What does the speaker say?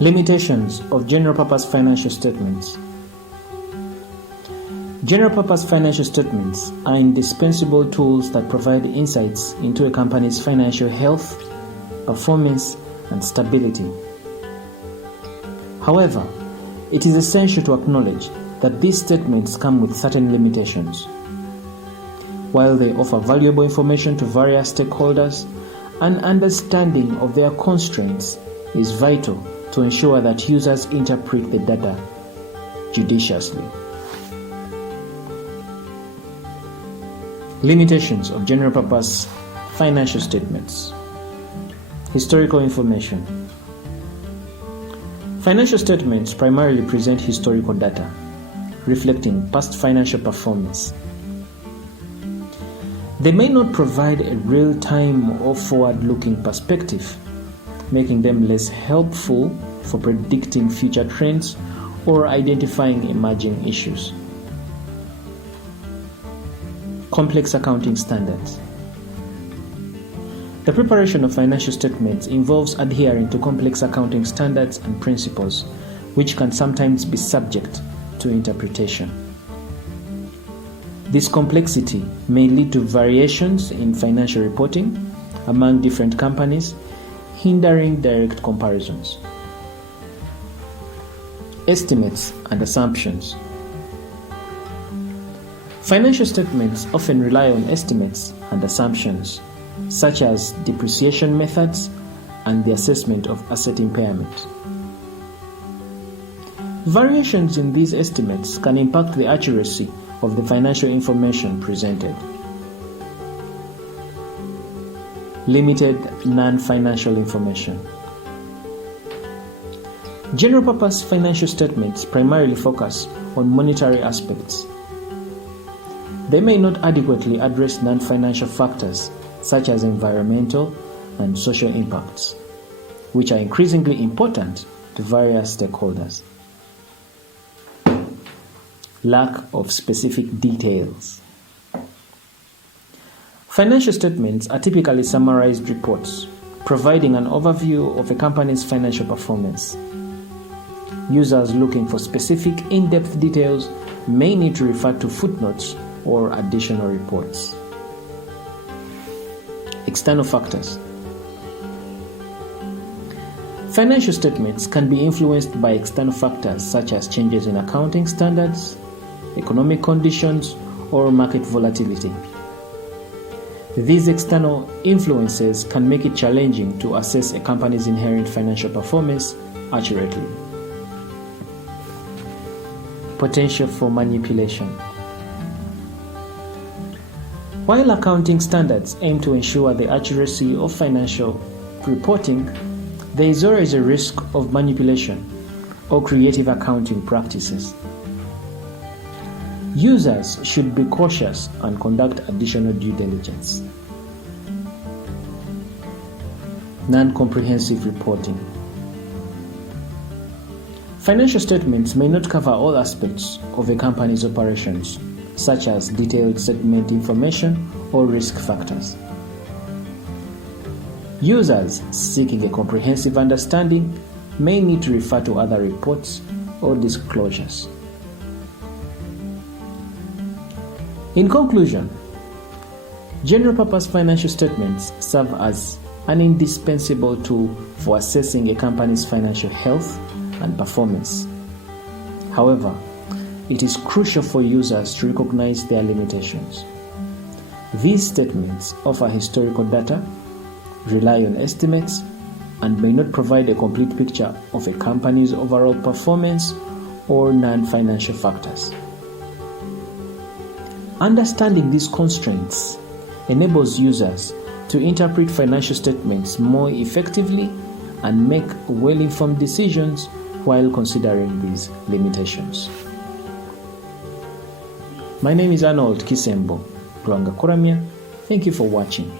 Limitations of general-purpose financial statements. General-purpose financial statements are indispensable tools that provide insights into a company's financial health, performance, and stability. However, it is essential to acknowledge that these statements come with certain limitations. While they offer valuable information to various stakeholders, an understanding of their constraints is vital to ensure that users interpret the data judiciously. Limitations of general-purpose financial statements. Historical information. Financial statements primarily present historical data, reflecting past financial performance. They may not provide a real-time or forward-looking perspective, making them less helpful for predicting future trends or identifying emerging issues. Complex accounting standards. The preparation of financial statements involves adhering to complex accounting standards and principles, which can sometimes be subject to interpretation. This complexity may lead to variations in financial reporting among different companies, hindering direct comparisons. Estimates and assumptions. Financial statements often rely on estimates and assumptions, such as depreciation methods and the assessment of asset impairment. Variations in these estimates can impact the accuracy of the financial information presented. Limited non-financial information. General-purpose financial statements primarily focus on monetary aspects. They may not adequately address non-financial factors such as environmental and social impacts, which are increasingly important to various stakeholders. Lack of specific details. Financial statements are typically summarized reports, providing an overview of a company's financial performance. Users looking for specific in-depth details may need to refer to footnotes or additional reports. External factors. Financial statements can be influenced by external factors such as changes in accounting standards, economic conditions, or market volatility. These external influences can make it challenging to assess a company's inherent financial performance accurately. Potential for manipulation. While accounting standards aim to ensure the accuracy of financial reporting, there is always a risk of manipulation or creative accounting practices. Users should be cautious and conduct additional due diligence. Non-comprehensive reporting. Financial statements may not cover all aspects of a company's operations, such as detailed segment information or risk factors. Users seeking a comprehensive understanding may need to refer to other reports or disclosures. In conclusion, general-purpose financial statements serve as an indispensable tool for assessing a company's financial health and performance. However, it is crucial for users to recognize their limitations. These statements offer historical data, rely on estimates, and may not provide a complete picture of a company's overall performance or non-financial factors. Understanding these constraints enables users to interpret financial statements more effectively and make well-informed decisions while considering these limitations. My name is Arnold Kisembo Lwanga Kuramya. Thank you for watching.